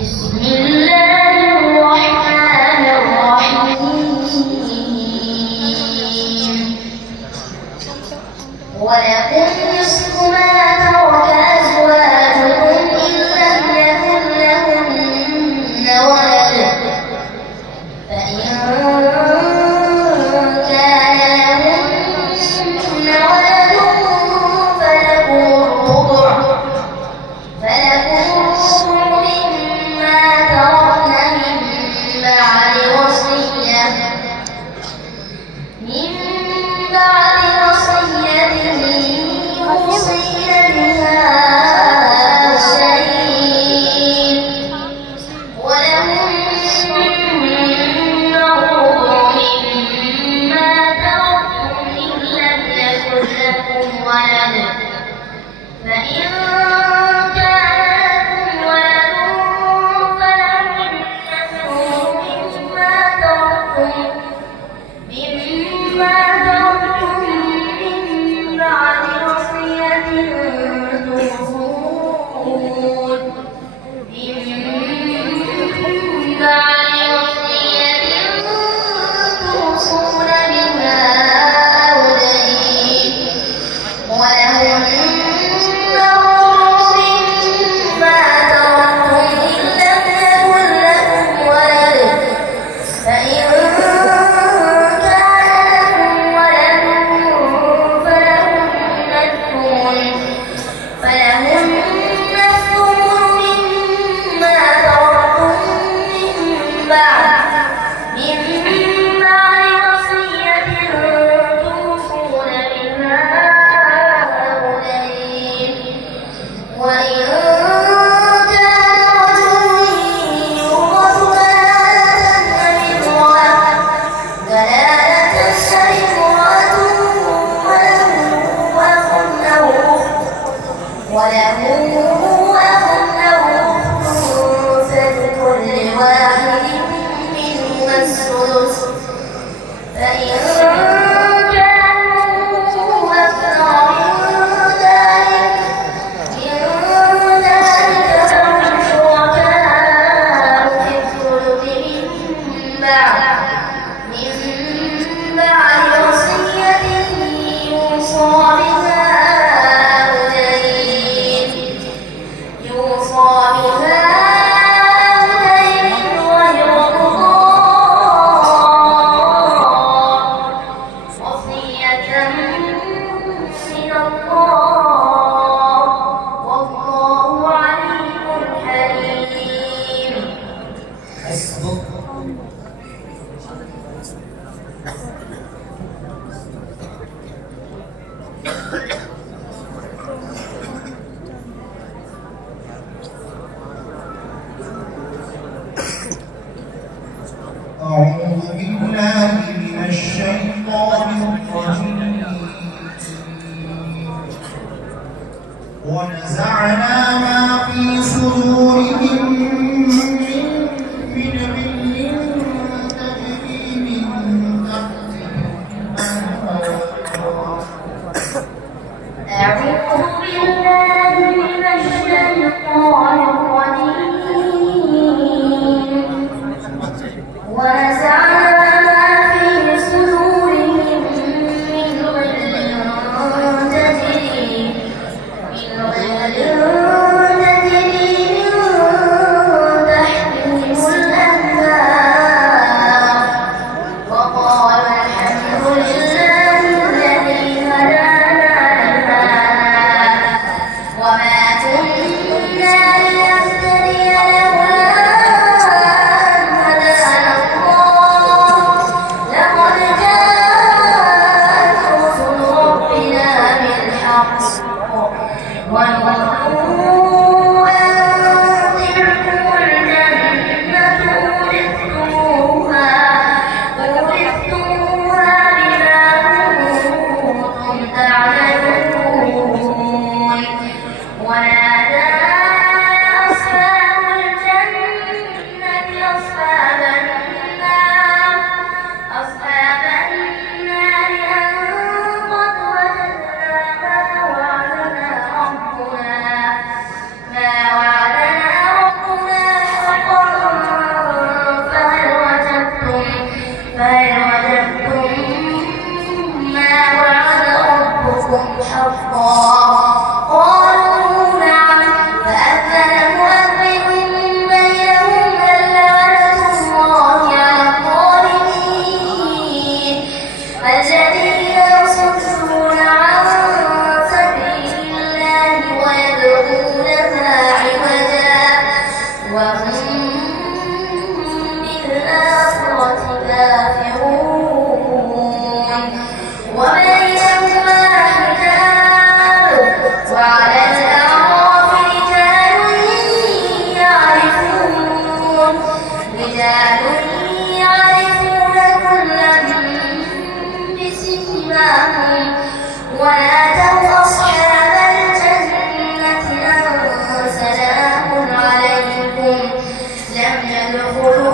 بسم الله الرحمن الرحيم. ولكم نصف ما ترك أزواجكم إن لم يكن لهن ولد، فإن كان لهن ولد فلكم الربع مما تركن من بعد وصية يوصين بها أو دين، ولهن الربع مما تركتم إن لم يكن لكم ولد، فإن أعوذ بالله من الشيطان الرجيم. ونزعنا ما في صدورهم من غل تجري من تحتهم الأنهار. أعوذ بالله من الشيطان الرجيم. ونزعنا ما في صدورهم تدخلوا